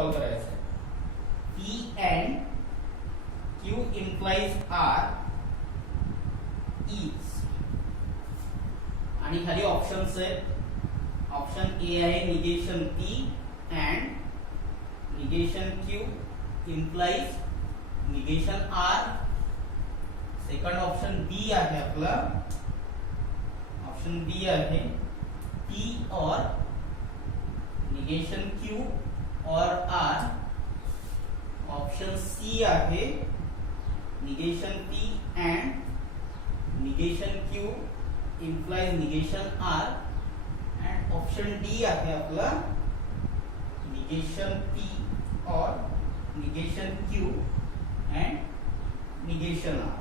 Solve करायचं आहे. P and Q implies R is आणि खाली ऑप्शन्स आहेत. ऑप्शन ए आहे negation P and negation Q implies negation R. Second option B आहे आपला. ऑप्शन बी आहे P और निगेशन Q और R. ऑप्शन सी आहे negation P and negation Q implies negation R. and option D आहे आपला negation P और negation Q and negation R.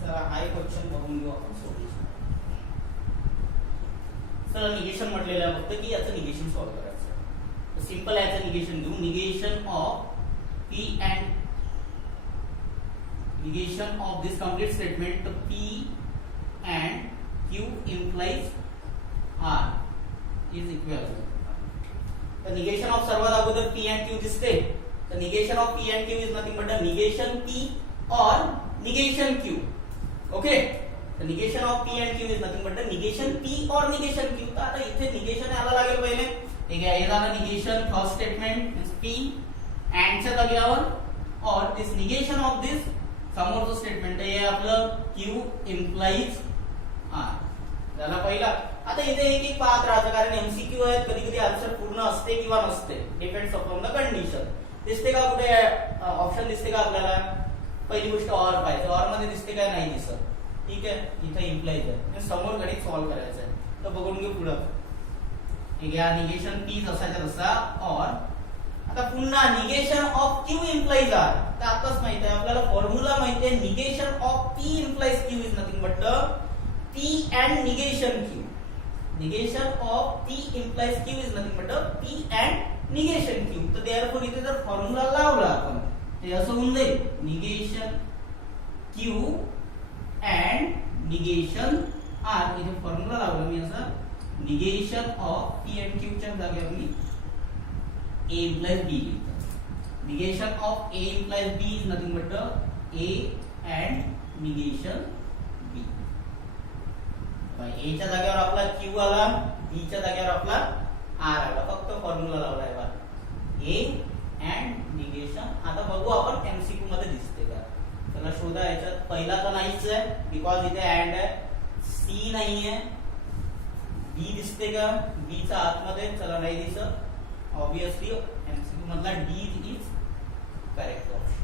चला हा एक क्वेश्चन बघून घेऊ आपण सोल्युशन. चला निगेशन म्हटलेलं आहे फक्त की याचं निगेशन सॉल्व करायचं. सिंपल याचं निगेशन घेऊ. Negation of P and negation of this complete statement, the P and Q implies R is equal to the negation of सर्वात अगोदर P and Q दिसते. The negation of P and Q is nothing but the negation P or negation Q. Okay, the negation of P and Q is nothing but the negation P or negation Q. तर आता इथे negation याला लागेल पहिले. ठीक आहे, हे झालं negation first statement means P and च्या जागेवर और दिस निगेशन ऑफ दिस समोरचं स्टेटमेंट आहे हे आपलं Q implies R झाला पहिला. आता इथे एक एक पाहत राहायचं कारण एमसीक्यू आहे, कधी कधी आन्सर पूर्ण असते किंवा नसते, डिपेंड्स अपॉन द कंडिशन. दिसते का कुठे ऑप्शन दिसते का आपल्याला? पहिली गोष्ट ऑर पाहिजे. ऑर मध्ये दिसते काय? नाही दिसत. ठीक आहे, इथे इम्प्लाइज आहे समोर गणित सॉल्व करायचं आहे. तर बघून घेऊ पुढं. ठीक आहे, निगेशन P जसाच्या तसा और आता पुन्हा negation of Q implies R. तर आताच माहिती आहे आपल्याला फॉर्म्युला माहिती आहे. Negation of P implies Q is nothing but the P and negation Q. Negation of P implies Q is nothing but the P and negation Q. तर therefore इथे जर फॉर्म्युला लावला आपण ते असं होऊन जाईल negation Q and negation R. इथे फॉर्म्युला लावला मी असा negation of P and Q च्या जागेवर मी A implies B. Negation of A implies B is nothing but the A and negation B. A च्या जागेवर आपला Q आला, B च्या जागेवर आपला R आला. फक्त फॉर्म्युला लावला आहे बघा A and negation. आता बघू आपण एमसीक्यू मध्ये दिसते का. चला शोधा. याच्यात पहिला तर नाहीच आहे बिकॉज इथे अँड आहे. C नाही आहे. B दिसते का? B चा आतमध्ये चला नाही दिसत. Obviously MCQ मधला D is correct option.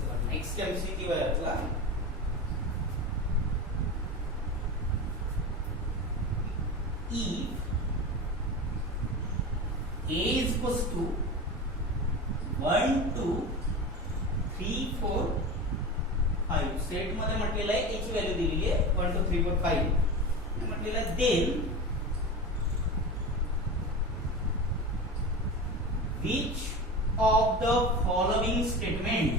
So next MCQ आहे आपला if A is equals to 1 2 3 4 5 set मध्ये म्हटलेलं आहे याची व्हॅल्यू दिलेली आहे 1 2 3 4 5 म्हटलेलं आहे then which of the following statement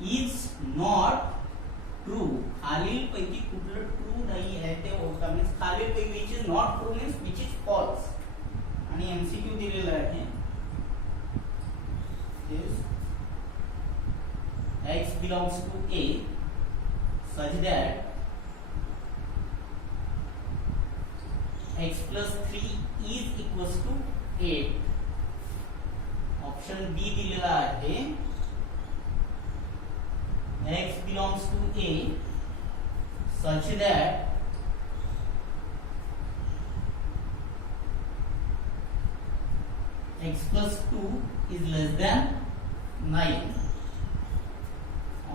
is not true. खालील पैकी कुठलं ट्रू नाही आहे ते ओळखा. मीन्स खालील पैकी which is not true means which is false. आणि एमसीक्यू दिलेला आहे x belongs to A such that x plus 3 is equals to 8. Option B दिलेला आहे x belongs to A such that x plus 2 is less than 9.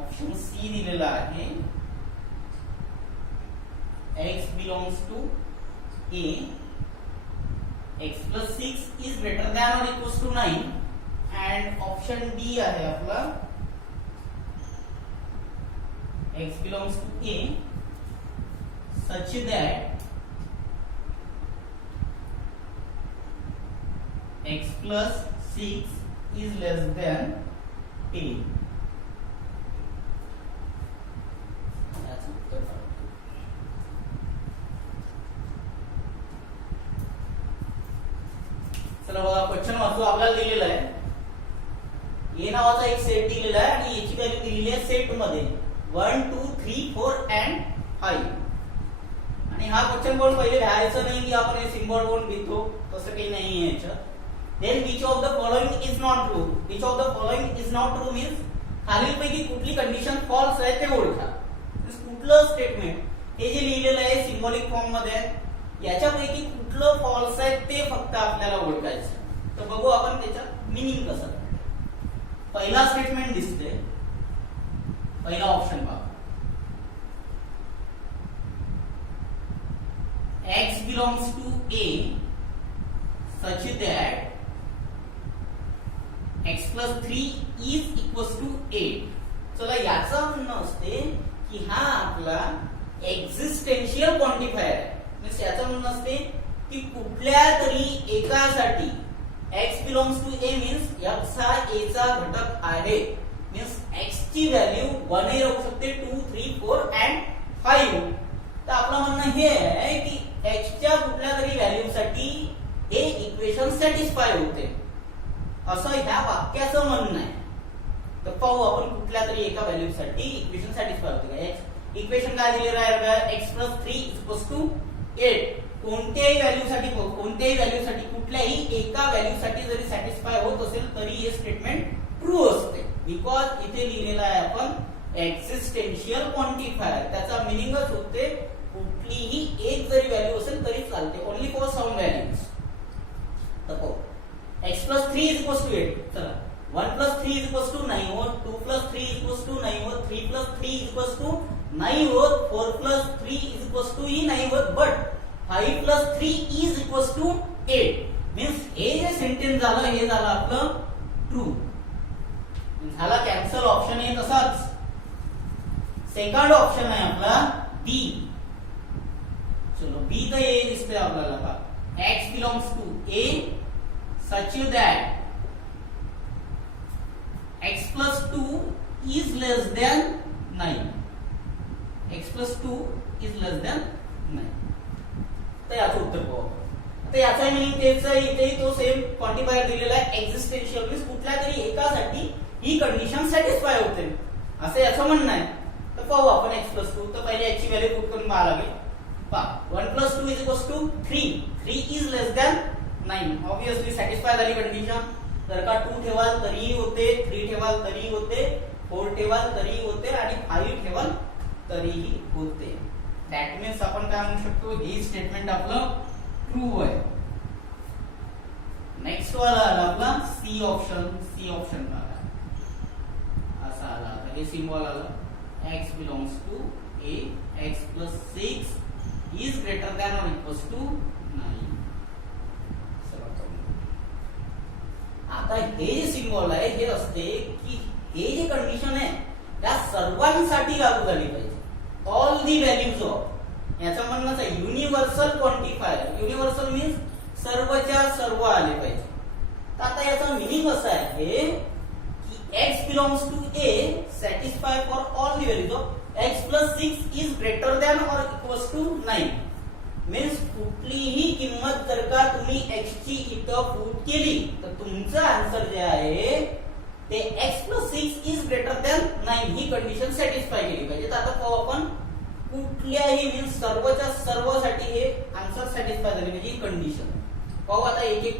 Option C दिलेला आहे x belongs to A x plus 6 is greater than or equals to 9. and option D आहे आपला x belongs to A such that x plus 6 is less than 10. चला बघा question वाचू. आपल्याला दिलेला आहे ए नावाचा एक सेट दिलेला आहे आणि याची व्हॅल्यू दिलेली आहे सेट मध्ये 1 2 3 4 and 5. आणि हा क्वेश्चन बोर्ड पहिले लिहायचं नाही की आपण हे सिम्बॉल बोर्ड घेतो, तसं काही नाही आहे याच्यात. Then which of the following is not true. Which of the following is not true means खालीलपैकी कुठली कंडिशन फॉल्स आहे ते ओळखा. कुठलं स्टेटमेंट हे जे लिहिलेलं आहे सिम्बॉलिक फॉर्म मध्ये याच्यापैकी कुठलं फॉल्स आहे ते फक्त आपल्याला ओळखायचं. तर बघू आपण त्याच्यात मिनिंग कसं. पहिला स्टेटमेंट दिसते, पहिला ऑप्शन पहा. x belongs to A such that x plus 3 is equals to 8. चला याचं म्हणणं असते की हा आपला एक्झिस्टेन्शियल क्वांटिफायर आहे. म्हणजे याचं म्हणणं असते की कुठल्या तरी एकासाठी x belongs to A means x हा A चा घटक आहे. मीन्स x ची व्हॅल्यू 1 ही राहू शकते, 2 3 4 and 5. तर आपलं म्हणणं हे आहे की x च्या कुठल्या तरी व्हॅल्यू साठी हे इक्वेशन सॅटिस्फाय होते असं ह्या वाक्याचं म्हणणं आहे. तर पाहू आपण कुठल्या तरी एका व्हॅल्यू साठी इक्वेशन सॅटिस्फाय होते का. x इक्वेशन काय दिलेलं आहे x plus 3 is to 8. कोणत्याही व्हॅल्यू साठी कुठल्याही एका व्हॅल्यू साठी जरी सॅटिस्फाय होत असेल तरी हे स्टेटमेंट ट्रू असते. बिकॉज इथे लिहिलेलं आहे आपण एक्झिस्टेन्शियल क्वांटिफायर. त्याचा मिनिंगच होते कुठलीही एक जरी व्हॅल्यू असेल तरी चालते, ओनली फॉर सम व्हॅल्यूज. तर x plus 3 is equals to 8. चला 1 plus 3 is equals to 9 होत, 2 plus 3 is equals to 9 होत, 3 plus 3 is equals to 9 होत, 4 plus 3 is equals to 9 होत, but 5 plus 3 is equals to 8. Means हे जे sentence झालं हे झालं आपलं ट्रू. झाला कॅन्सल ऑप्शन आहे तसाच. सेकंड ऑप्शन आहे आपला बी. चलो बी तर ये दिसतंय आपल्याला का x belongs to A such that x plus 2 is less than 9. x plus 2 is less than 9. तर याचं उत्तर पाहू. आता याचा मीनिंग तेच आहे, इथेही तो सेम क्वांटिफायर दिलेला आहे एक्झिस्टेन्शियल मीन्स कुठल्या तरी एकासाठी ही कंडिशन सॅटिस्फाय होते असं याचं म्हणणं आहे. तर पाहू आपण x plus 2. तर पहिले याची व्हॅल्यू पुट करून पाहावं लागेल. पहा 1 plus 2 is equals to 3. 3 is less than 9. Obviously satisfy झाली कंडिशन. जर का 2 ठेवाल तरीही होते, 3 ठेवाल तरीही होते, 4 ठेवाल तरीही होते आणि 5 ठेवाल तरीही होते. दॅट मीन्स आपण काय म्हणू शकतो हे स्टेटमेंट आपलं ट्रू आहे. नेक्स्ट वाला आला आपला सी ऑप्शन. सी ऑप्शन आला असा आला. आता हे सिम्बॉल आला x belongs to A, x plus 6 is greater than or equals to 9. आता हे जे सिम्बॉल आहे हे असते की हे जे कंडिशन आहे त्या सर्वांसाठी लागू झाली पाहिजे. All the values of. याचं म्हणणं आहे युनिव्हर्सल क्वांटिफायर. युनिव्हर्सल मीन्स सर्वच्या सर्व आले पाहिजे. तर आता याचा मिनिंग असा आहे की x belongs to A satisfy for all the values of x plus 6 is greater than or equals to 9. Means कुठलीही किंमत जर का तुम्ही x ची इथं पुट केली तर तुमचं आन्सर जे आहे ते x plus 6 is greater than 9 he condition satisfy केली पाहिजे. तर आता पाहू आपण कुठल्याही मीन्स सर्वच्या सर्वसाठी हे आन्सर सॅटिस्फाय झाले पाहिजे ही कंडिशन. पाहू आता एक एक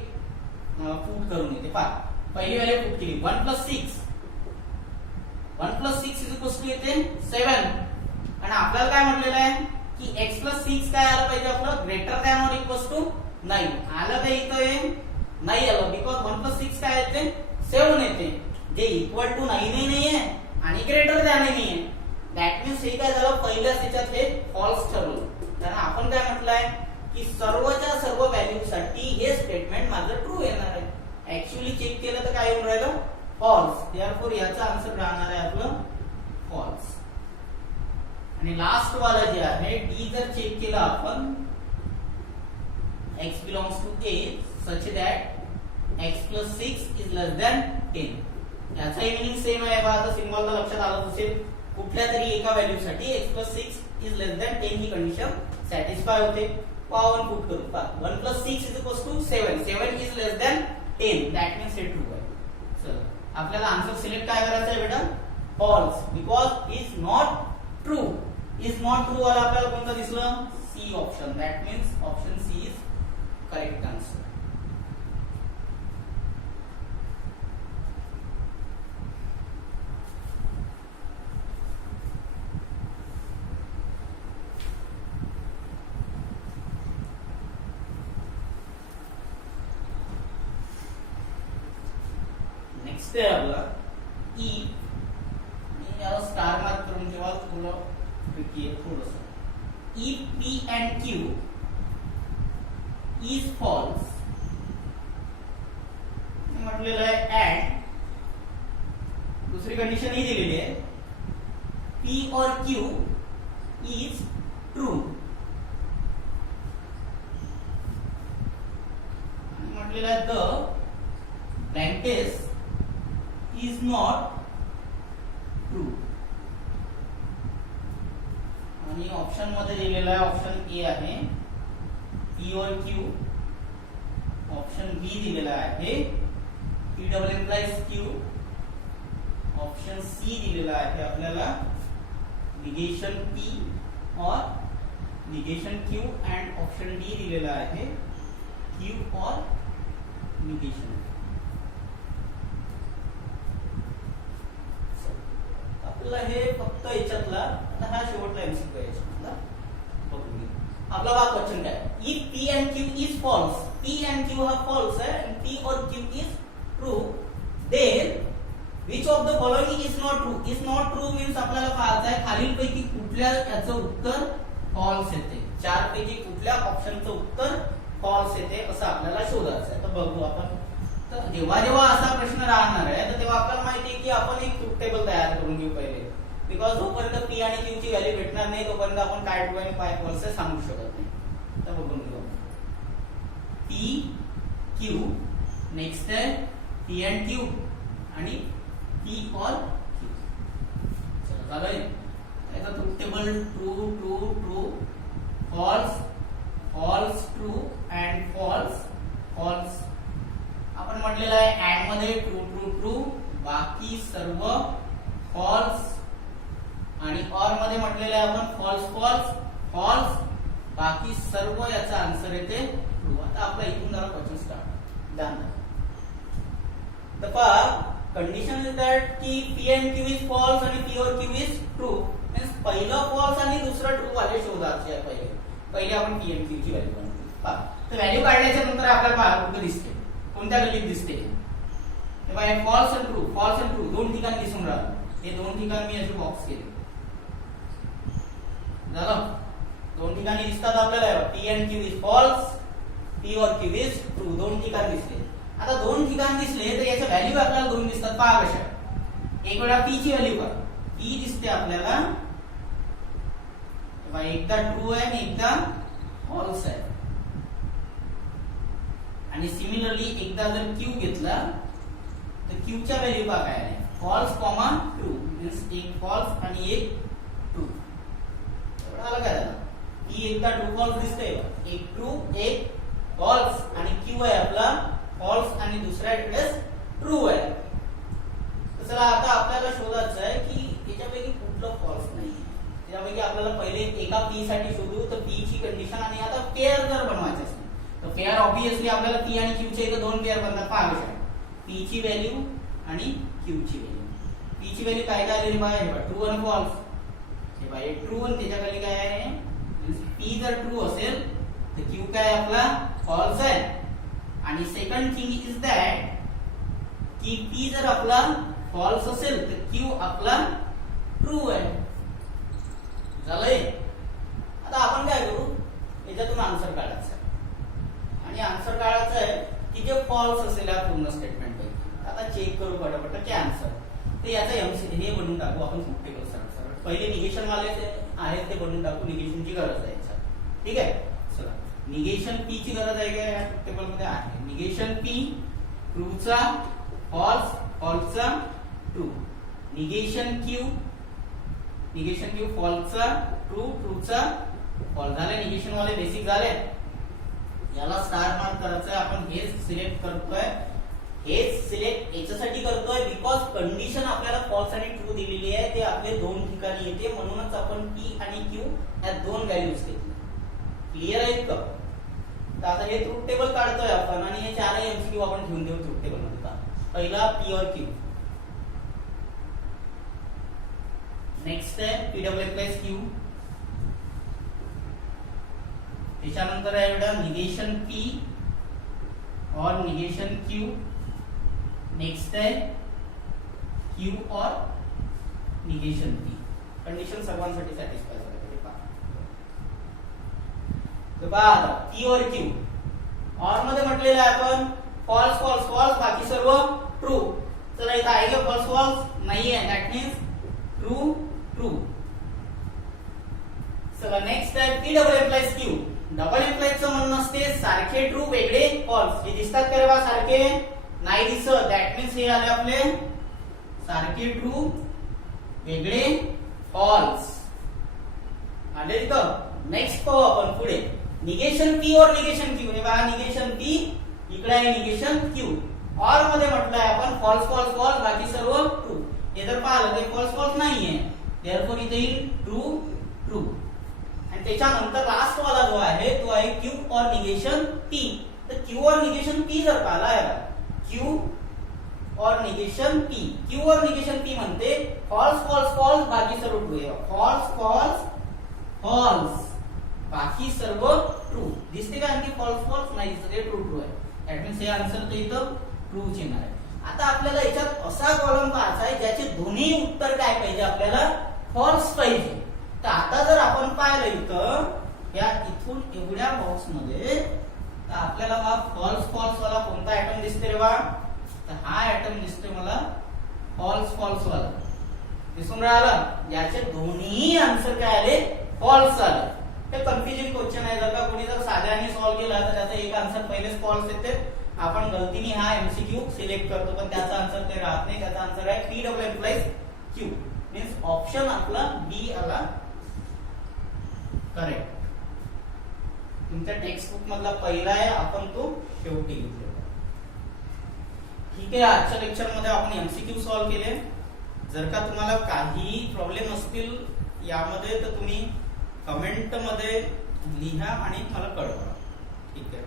पुट करून येते. पहा पहिली व्हॅल्यू पुट केली 1 plus 6. 1 plus 6 is equals to येते 7. आणि आपल्याला काय म्हटलेलं आहे की x plus 6 काय आलं पाहिजे आपलं greater than or equals to 9. आलं का इथं हे नाही आलं बिकॉज 1 plus 6 काय येते 7 येते जे इक्वल टू 9 ही नाहीये आणि ग्रेटर दॅन ही नाहीये. दॅट मीन्स हे काय झालं पहिल्याच त्याच्यात हे फॉल्स ठरलं. कारण आपण काय म्हटलंय की सर्वच्या सर्व व्हॅल्यू साठी हे स्टेटमेंट माझं ट्रू येणार आहे. ऍक्च्युअली चेक केलं तर काय येऊन राहिलं फॉल्स. देयरफॉर याचा आन्सर राहणार आहे आपलं फॉल्स. आणि लास्ट वाला जे आहे डी जर चेक केलं आपण x belongs to A such that plus 6 is less than 10. याचाही मीनिंग सेम आहे बघा. आता सिम्बॉल तर लक्षात आलं असेल. कुठल्या तरी एका व्हॅल्यू साठी x plus 6 is less than 10 he condition satisfy होते. पॉवर पुट करू पहा. 1 plus 6 is equals to 7. 7 is less than 10. That means हे ट्रू आहे. चला आपल्याला आन्सर सिलेक्ट काय करायचं आहे बेटा? False, because is not true. Is not true वाला आपल्याला कोणता दिसलं? C option. That means option C is correct answer. Next आहे आपला ई. याला स्टार मार्क करून ठेवा. थोडं ट्रिकी आहे थोडंसं. E P and Q is false म्हटलेलं आहे. अँड दुसरी कंडिशन ही दिलेली आहे. P or Q is true. म्हटलेलं आहे द ब्लँकेस is not true. आणि ऑप्शन मध्ये दिलेला आहे ऑप्शन ए आहे P or Q. Option B दिलेला आहे P double implies Q. Option C दिलेला आहे आपल्याला negation P or negation Q. And option D दिलेला आहे क्यू और निगेशन. हे फक्त याच्यातला आता हा शेवटला एमसीक्यू आहे याच्यातला. आपला हा क्वेश्चन काय? If P and Q is false. P and Q हा फॉल्स आहे आणि P or Q is true. Then which of the following is not true. Is not true means आपल्याला पाहायचं आहे खालीलपैकी कुठल्या याचं उत्तर फॉल्स येते. चार पैकी कुठल्या ऑप्शनचं उत्तर फॉल्स येते असं आपल्याला शोधायचं आहे. तर बघू आपण. तर जेव्हा जेव्हा असा प्रश्न राहणार आहे तर तेव्हा आपल्याला माहिती आहे की आपण एक ट्रूथ टेबल तयार करून घेऊ पहिले. बिकॉज जोपर्यंत पी आणि क्यू ची व्हॅल्यू भेटणार नाही तोपर्यंत आपण काय ट्रू आणि काय फॉल्स आहे सांगू शकत नाही. तर बघून घेऊ. P Q. नेक्स्ट आहे पी अँड क्यू आणि पी और क्यू. चला झालंय. याचा truth table true true true false false true and false false. आपण म्हटलेलं आहे अँड मध्ये ट्रू ट्रू ट्रू बाकी सर्व फॉल्स. आणि ऑर मध्ये म्हटलेलं आहे आपण फॉल्स फॉल्स फॉल्स बाकी सर्व याचा आन्सर येते ट्रू. आता आपला इथून जरा क्वेश्चन स्टार्ट. ध्यान द्या. तर पहा कंडिशन इज दॅट की P and Q is false आणि P or Q is true. Means पहिलं फॉल्स आणि दुसरं ट्रू वाले शोधायचे आहे. पहिले आपण पी अँड क्यू ची व्हॅल्यू काढतो. पहा तर व्हॅल्यू काढल्याच्या नंतर आपल्याला पहा कुठे दिसते कोणत्या गल्लीत दिसते. तेव्हा हे फॉल्स अँड ट्रू दोन ठिकाणी दिसून राहिलं. हे दोन ठिकाणी मी असे बॉक्स केले. झालं. दोन ठिकाणी दिसतात आपल्याला. P and Q is false P or Q is true. दोन ठिकाणी दिसले. आता दोन ठिकाणी दिसले तर याच्या व्हॅल्यू आपल्याला दोन दिसतात. पहा कशा. एक वेळा पी ची व्हॅल्यू पहा. पी दिसते आपल्याला. तेव्हा एकदा ट्रू आहे आणि एकदा फॉल्स आहे. आणि सिमिलरली एकदा जर क्यू घेतला तर क्यू च्या व्हॅल्यू पहा काय आहे. False comma true. मीन्स एक फॉल्स आणि एक ट्रू. एवढा काय झालं की एकदा ट्रू फॉल्स दिसतंय. एक ट्रू एक फॉल्स आणि क्यू आहे आपला फॉल्स आणि दुसरा ऍड्रेस ट्रू आहे. तर चला आता आपल्याला शोधायचं आहे की याच्यापैकी कुठलं फॉल्स नाही. त्यापैकी आपल्याला पहिले एका पी साठी शोधू. तर पी ची कंडिशन आणि आता पेअर जर बनवायचं असेल तर पेअर ऑब्विसली आपल्याला पी आणि क्यू चे इथे दोन पेअर बनतात. पहा कशा. पी ची व्हॅल्यू आणि क्यू ची व्हॅल्यू. पी ची व्हॅल्यू काय काय आलेली बघा. हे बघा ट्रू आणि फॉल्स. हे बघा ट्रू आणि त्याच्या खाली काय आहे. पी जर ट्रू असेल तर क्यू काय आपला फॉल्स आहे. आणि सेकंड थिंग इज दॅट की पी जर आपला फॉल्स असेल तर क्यू आपला ट्रू आहे. झालंय. आता आपण काय करू याच्यातून आन्सर काढायचं आहे. आणि आन्सर काढायचं आहे की जे फॉल्स असेल या पूर्ण स्टेटमेंट पैकी. आता चेक करू पटापट की आन्सर. तर याचा एमसी हे बनवून टाकू आपण. टेबल सरळ पहिले निगेशन वाले आहेत ते बनवून टाकू. निगेशनची गरज आहे याच्यात. ठीक आहे. चला निगेशन पी ची गरज आहे का या टेबल मध्ये आहे. निगेशन पी ट्रूचा फॉल्स, फॉल्सचा ट्रू. निगेशन क्यू फॉल्सचा ट्रू, ट्रूचा फॉल्स. झाले निगेशन वाले बेसिक झाले. याला स्टार मार्क करायचं आहे. आपण हेच सिलेक्ट करतोय, हेच सिलेक्ट याच्यासाठी करतोय बिकॉज कंडिशन आपल्याला फॉल्स आणि ट्रू दिलेली आहे. ते आपले दोन ठिकाणी येते, म्हणूनच आपण पी आणि क्यू या दोन व्हॅल्यूज घेतल्या. क्लिअर आहेत का? तर आता हे ट्रूथ टेबल काढतोय आपण आणि हे चारही एमसीक्यू आपण घेऊन देऊ ट्रूथ टेबल मध्ये. पहिला पी और क्यू, नेक्स्ट आहे पीडब्ल्यू प्लस क्यू, त्याच्यानंतर आहे बेटा negation P or negation Q, next है क्यू और निगेशन पी. कंडिशन सर्वांसाठी सॅटिस्फाय झाली. तो पहा आता पी और क्यू और मध्ये म्हटलेलं आहे आपण फॉल्स फॉल्स फॉल्स, बाकी सर्व ट्रू. चला इथं आहे का फॉल्स फॉल्स? नाही आहे. That means true true. चला नेक्स्ट आहे पीडब्ल्यू प्लस क्यू. डबल एम्प्लॉयचं म्हणणं असते सारखे ट्रू वेगळे फॉल्स. हे दिसतात का रे बा सारखे? नाही दिसत. दॅट मीन्स हे आले आपले सारखे ट्रू वेगळे फॉल्स आले तिथं. नेक्स्ट पाहू आपण पुढे negation P or negation Q. हे बघा निगेशन पी, इकडे आहे निगेशन क्यू. और मध्ये म्हटलंय आपण फॉल्स फॉल्स फॉल्स, बाकी सर्व ट्रू. हे जर पाहिलं ते फॉल्स फॉल्स नाहीये, देअरफॉर इथे येईल ट्रू ट्रू. आणि त्याच्यानंतर लास्ट वाला जो आहे तो आहे क्यू और निगेशन पी. तर क्यू और निगेशन पी जर पाहिला याला क्यू और निगेशन पी, क्यू और निगेशन पी म्हणते फॉल्स फॉल्स फॉल्स, बाकी सर्व ट्रू. फॉल्स फॉल्स फॉल्स, बाकी सर्व ट्रू. दिसते का आणखी फॉल्स फॉल्स? नाही दिसत. हे ट्रू ट्रू आहे. दॅट मीन्स हे आन्सर तर इथं ट्रूच येणार आहे. आता आपल्याला याच्यात असा कॉलम पाहायचा आहे ज्याचे दोन्ही उत्तर काय पाहिजे? आपल्याला फॉल्स पाहिजे. तर आता जर आपण पाहिलं इथं या इथून एवढ्या बॉक्स मध्ये, तर आपल्याला बा फॉल्स फॉल्स वाला कोणता आयटम दिसते रे बा? तर हा आयटम दिसतोय मला फॉल्स फॉल्स वाला. दिसून राहिला? याचे दोन्ही आन्सर काय आले? फॉल्स आले. हे कन्फ्युजिंग क्वेश्चन आहे. जर का कोणी जर साध्याने सॉल्व्ह केला तर त्याचा एक आन्सर पहिलेच फॉल्स येते. आपण गलतीने हा एमसीक्यू सिलेक्ट करतो, पण त्याचा आन्सर ते राहत नाही. त्याचा आन्सर आहे P W plus Q. Means option आपला बी आला करेक्ट. तुमच्या टेक्स्ट बुक मधला पहिला आहे, आपण तो शेवटी घेतलेला. ठीक आहे. आजच्या लेक्चर मध्ये आपण एमसीक्यू सॉल्व्ह केले. जर का तुम्हाला काही प्रॉब्लेम असतील यामध्ये तर तुम्ही कमेंट मध्ये लिहा आणि मला कळवा. ठीक आहे.